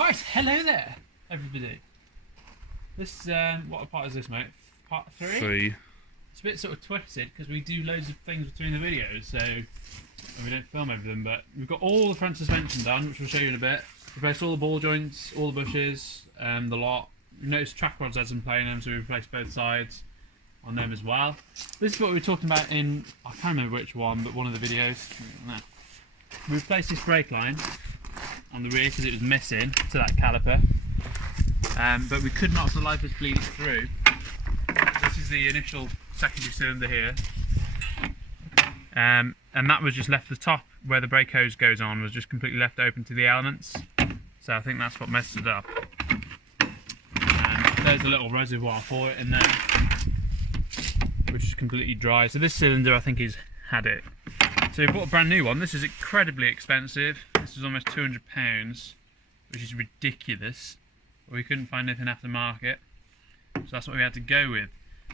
Right, hello there, everybody. This what part is this, mate? Part 3? It's a bit sort of twisted because we do loads of things between the videos, so we don't film everything. But we've got all the front suspension done, which we'll show you in a bit. Replaced all the ball joints, all the bushes, the lot. You notice track rods had some play in them, so we replaced both sides on them as well. This is what we were talking about in, I can't remember which one, but one of the videos. No. We replaced this brake line on the rear because it was missing to that caliper, but we could not for the life of us bleed it through. This is the initial secondary cylinder here, and that was just left, the top where the brake hose goes on was just completely left open to the elements, so I think that's what messed it up. There's a little reservoir for it in there, which is completely dry. So this cylinder I think has had it. So we bought a brand new one. This is incredibly expensive. This is almost £200, which is ridiculous. But we couldn't find anything aftermarket, so that's what we had to go with.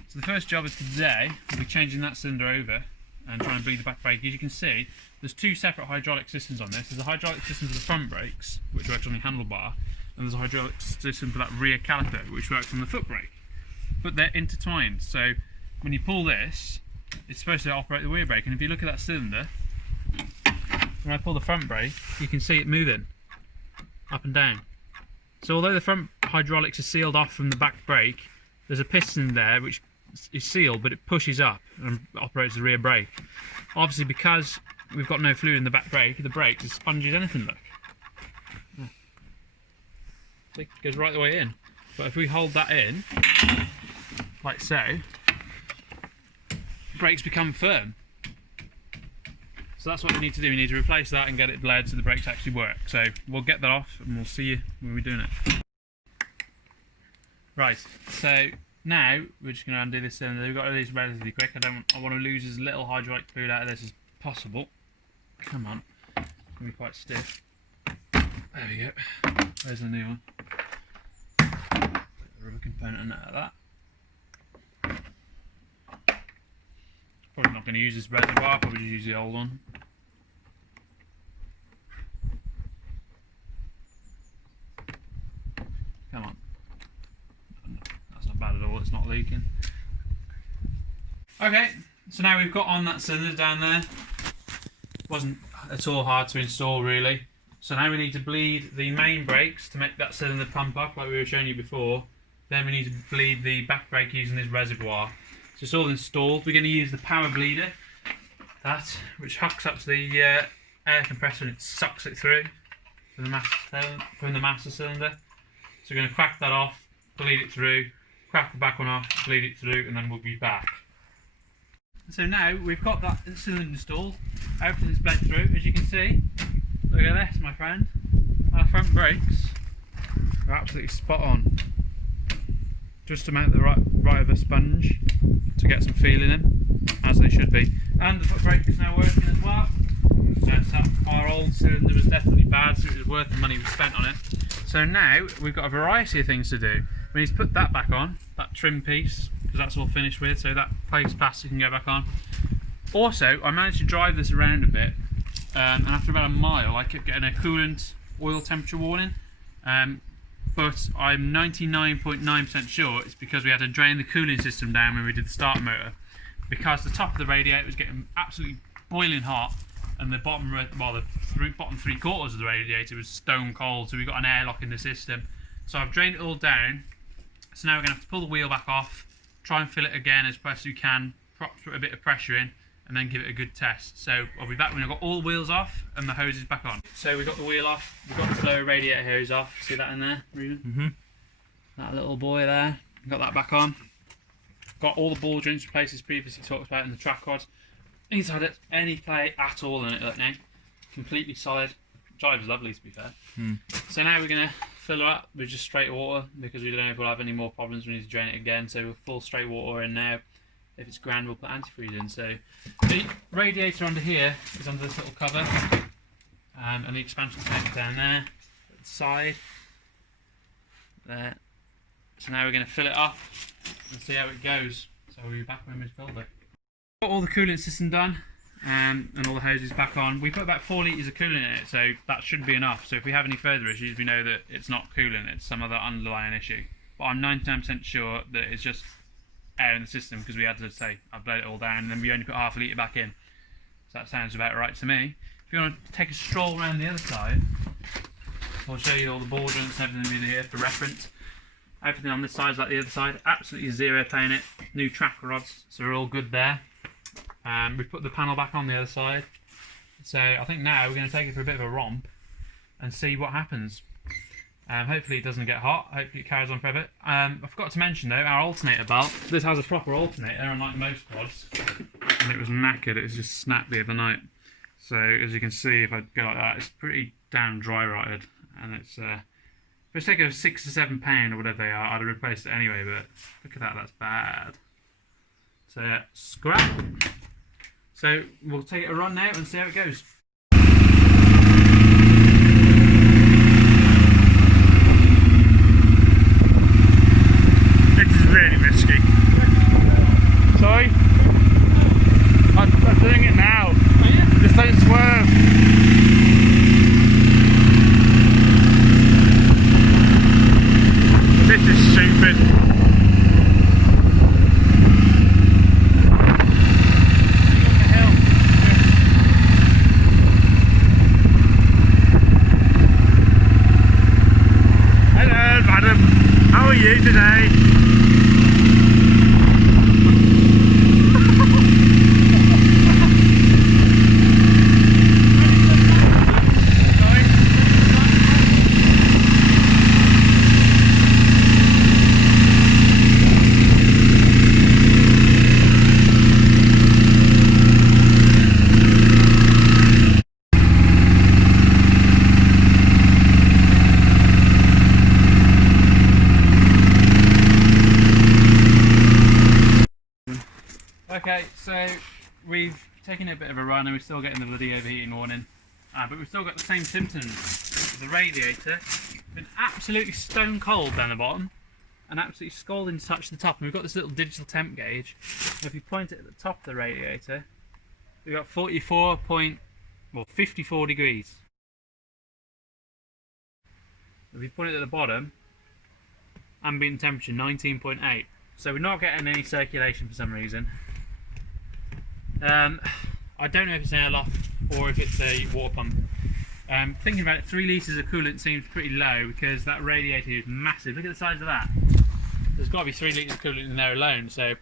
So the first job of today will be changing that cylinder over and trying to bleed the back brake. As you can see, there's two separate hydraulic systems on this. There's a hydraulic system for the front brakes, which works on the handlebar, and there's a hydraulic system for that rear caliper, which works on the foot brake. But they're intertwined, so when you pull this, it's supposed to operate the rear brake, and if you look at that cylinder, when I pull the front brake, you can see it moving up and down. So although the front hydraulics are sealed off from the back brake, there's a piston there which is sealed, but it pushes up and operates the rear brake. Obviously, because we've got no fluid in the back brake, the brake's as spongy as anything, look. Yeah. See, it goes right the way in. But if we hold that in, like so, brakes become firm. So that's what we need to do. We need to replace that and get it bled so the brakes actually work. So we'll get that off and we'll see you when we're doing it. Right, so now we're just going to undo this cylinder. We've got to do this relatively quick. I want to lose as little hydraulic fluid out of this as possible. Come on, it's going to be quite stiff. There we go. There's the new one. Put the rubber component on out of that. Probably not going to use this reservoir, probably just use the old one. Come on. That's not bad at all, it's not leaking. Okay, so now we've got on that cylinder down there. Wasn't at all hard to install really. So now we need to bleed the main brakes to make that cylinder pump up like we were showing you before. Then we need to bleed the back brake using this reservoir. So it's all installed. We're going to use the power bleeder, which hooks up to the air compressor and it sucks it through from the master cylinder. So we're going to crack that off, bleed it through, crack the back one off, bleed it through, and then we'll be back. So now we've got that cylinder installed, everything's bled through. As you can see, look at this, my friend. Our front brakes are absolutely spot on. Just about the right of a sponge to get some feel in them, as they should be. And the foot brake is now working as well. Our old cylinder was definitely bad, so it was worth the money we spent on it. So now we've got a variety of things to do. We need to put that back on, that trim piece, because that's all finished with, so that place plastic can go back on. Also, I managed to drive this around a bit, and after about a mile I kept getting a coolant oil temperature warning. But I'm 99.9% sure it's because we had to drain the cooling system down when we did the starter motor, because the top of the radiator was getting absolutely boiling hot, and the bottom, well, the bottom 3/4 of the radiator was stone cold, so we got an airlock in the system. So I've drained it all down. So now we're going to have to pull the wheel back off, try and fill it again as best we can, put a bit of pressure in, and then give it a good test. So I'll be back when I've got all the wheels off and the hose is back on. So we've got the wheel off, we've got the lower radiator hose off. See that in there, Ruben? Mm-hmm. That little boy there. Got that back on. Got all the ball joints replaced as previously talked about in the track rods. It's had any play at all in it look now. Completely solid. Drives lovely to be fair. So now we're going to fill her up with just straight water, because we don't know if we'll have any more problems. We need to drain it again, so we'll full straight water in now. If it's grand, we'll put antifreeze in. So the radiator under here is under this little cover, and the expansion tank down there at the side. There. So now we're going to fill it up and see how it goes. So we'll be back when we build it. Got all the coolant system done. and all the hoses back on. We put about 4 litres of coolant in it, so that should be enough. So if we have any further issues, we know that it's not coolant, it's some other underlying issue. But I'm 99% sure that it's just air in the system, because we had to say, I've blowed it all down, and then we only put half a litre back in. So that sounds about right to me. If you want to take a stroll around the other side, I'll show you all the ball joints and everything in here for reference. Everything on this side is like the other side, absolutely zero paying it. New track rods, so we're all good there. We've put the panel back on the other side. So I think now we're going to take it for a bit of a romp and see what happens. Hopefully it doesn't get hot, hopefully it carries on for a bit. I forgot to mention though, our alternator belt, this has a proper alternator, unlike most quads. And it was knackered, it was just snapped the other night. So as you can see, if I go like that, it's pretty damn dry rotted. And it's, if it's taken £6 to £7 or whatever they are, I'd have replaced it anyway, but look at that, that's bad. So yeah, scrap. So we'll take it a run now and see how it goes. This is really risky. Sorry? I'm doing it now. Oh, yeah? Just don't swerve. This is stupid. How are you today? Okay, so we've taken a bit of a run and we're still getting the bloody overheating warning, but we've still got the same symptoms. The radiator been absolutely stone cold down the bottom and absolutely scalding to touch the top, and we've got this little digital temp gauge. And if you point it at the top of the radiator, we've got 54 degrees. If you put it at the bottom, ambient temperature 19.8. So we're not getting any circulation for some reason. I don't know if it's an airlock or if it's a water pump. Thinking about it, 3 litres of coolant seems pretty low because that radiator is massive. Look at the size of that. There's got to be 3 litres of coolant in there alone. So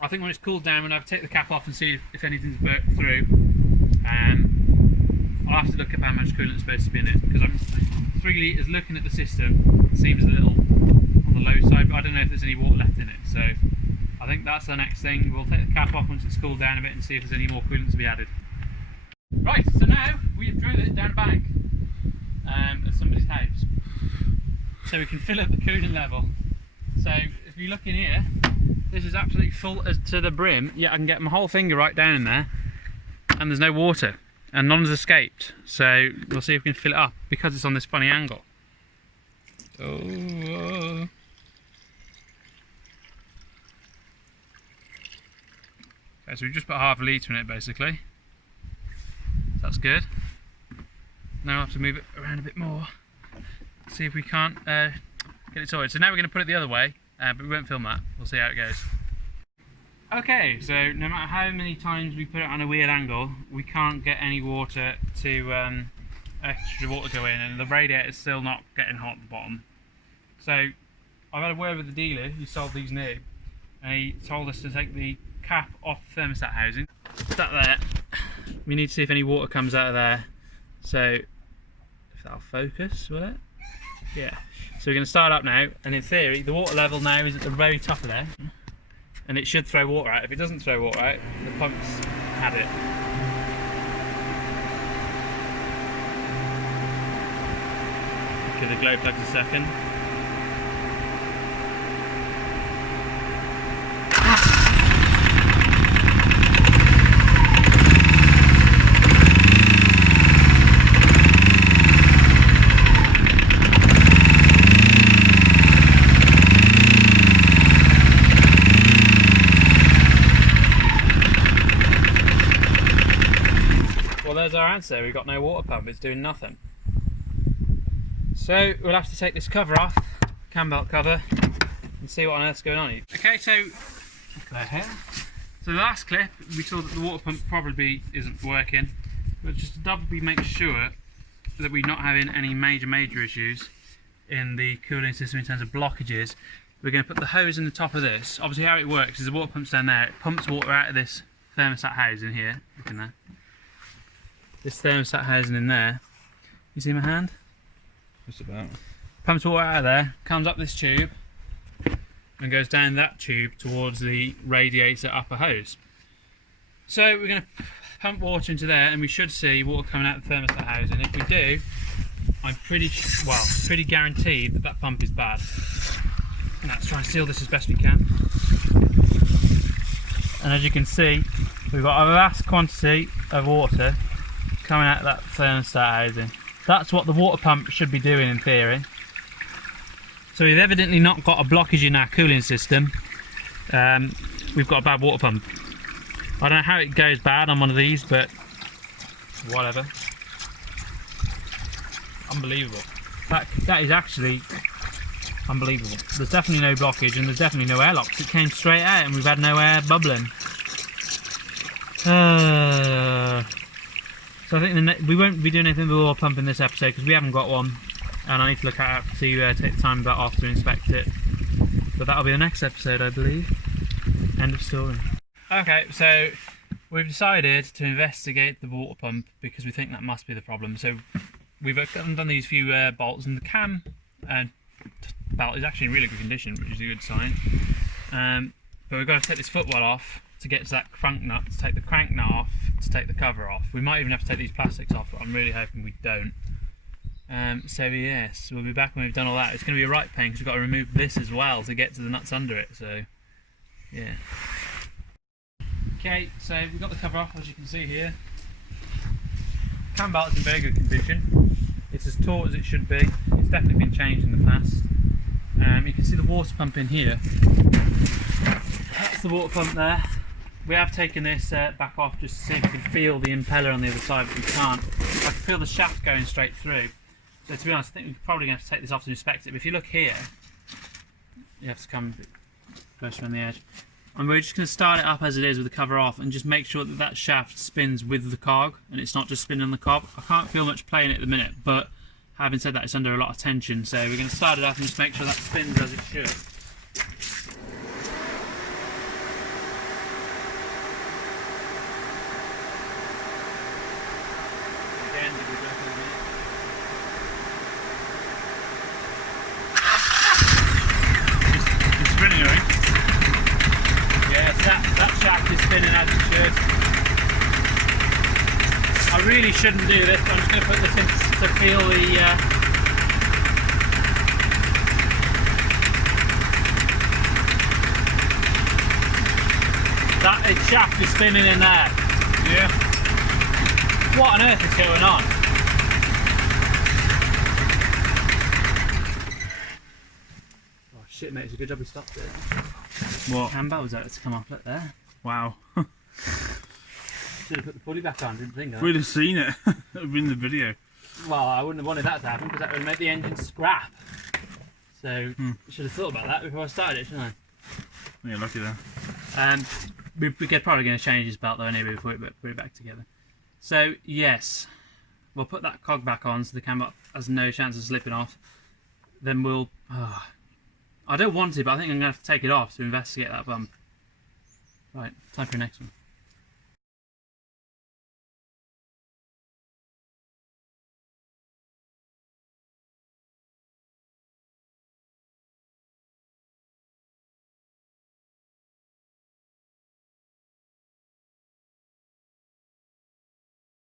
I think when it's cooled down, when I take the cap off and see if anything's burnt through, I'll have to look up how much coolant is supposed to be in it, because 3 litres looking at the system seems a little on the low side, but I don't know if there's any water left in it. So I think that's the next thing. We'll take the cap off once it's cooled down a bit and see if there's any more coolant to be added. Right, so now we have drove it down a bank at somebody's house, so we can fill up the coolant level. So if you look in here, this is absolutely full as to the brim, yet I can get my whole finger right down in there and there's no water and none has escaped. So we'll see if we can fill it up because it's on this funny angle. Oh. Okay, so we've just put half a litre in it basically. That's good. Now I'll have to move it around a bit more. See if we can't get it sorted. So now we're going to put it the other way, but we won't film that. We'll see how it goes. Okay, so no matter how many times we put it on a weird angle, we can't get any water to extra water go in, and the radiator is still not getting hot at the bottom. So I've had a word with the dealer who sold these new, and he told us to take the cap off the thermostat housing. That there. We need to see if any water comes out of there. So if that'll focus, will it? Yeah. So we're going to start up now, and in theory the water level now is at the very top of there, and it should throw water out. If it doesn't throw water out, the pump's had it. Give the glow plugs a second. there's our answer. We've got no water pump, it's doing nothing. So we'll have to take this cover off, cam belt cover, and see what on earth's going on here. Okay, so the last clip we saw that the water pump probably isn't working, but just to doubly make sure that we're not having any major issues in the cooling system in terms of blockages, we're going to put the hose in the top of this. Obviously how it works is the water pump's down there, it pumps water out of this thermostat housing here, look in there. This thermostat housing in there, you see my hand? Just about. Pumps water out of there, comes up this tube and goes down that tube towards the radiator upper hose. So we're going to pump water into there and we should see water coming out of the thermostat housing. If we do, I'm pretty guaranteed that that pump is bad. And let's try and seal this as best we can. And as you can see, we've got a vast quantity of water coming out of that thermostat housing. That's what the water pump should be doing in theory. So we've evidently not got a blockage in our cooling system. We've got a bad water pump. I don't know how it goes bad on one of these, but whatever. Unbelievable. That is actually unbelievable. There's definitely no blockage and there's definitely no airlocks. It came straight out and we've had no air bubbling. So I think we won't be doing anything with the water pump in this episode because we haven't got one, and I need to look at it to take the time off to inspect it. But that'll be the next episode, I believe. End of story. Okay, so we've decided to investigate the water pump because we think that must be the problem. So we've done these few bolts, and the cam belt is actually in really good condition, which is a good sign. But we've got to take this footwell off to get to that crank nut, to take the crank nut off, to take the cover off. We might even have to take these plastics off, but I'm really hoping we don't. So yes, we'll be back when we've done all that. It's going to be a right pain because we've got to remove this as well to get to the nuts under it, so yeah. Okay, so we've got the cover off, as you can see here. Cam belt is in very good condition. It's as taut as it should be. It's definitely been changed in the past. You can see the water pump in here. That's the water pump there. We have taken this back off just to see if we can feel the impeller on the other side, but we can't. I can feel the shaft going straight through. So to be honest, I think we're probably going to have to take this off to inspect it. But if you look here, you have to come a bit closer on the edge. And we're just going to start it up as it is with the cover off and just make sure that that shaft spins with the cog and it's not just spinning on the cob. I can't feel much play in it at the minute, but having said that, it's under a lot of tension. So we're going to start it up and just make sure that spins as it should. Again, give it a go for a minute. It's spinning, right? Yeah, so that shaft is spinning as it should. I really shouldn't do this, but I'm just going to put this in to feel the that shaft is spinning in there. Yeah. What on earth is going on? Oh shit, mate, it's a good job we stopped it. What? Cam belt was out to come off, look there. Wow. Should have put the pulley back on, didn't think of that. We'd have seen it. That would have been in the video. Well, I wouldn't have wanted that to happen because that would have made the engine scrap. So, should have thought about that before I started it, shouldn't I? Yeah, lucky there. We're probably going to change this belt though anyway before we put it back together. So, yes, we'll put that cog back on so the cam belt has no chance of slipping off. Then we'll... I don't want to, but I think I'm going to have to take it off to investigate that bump. Right, time for the next one.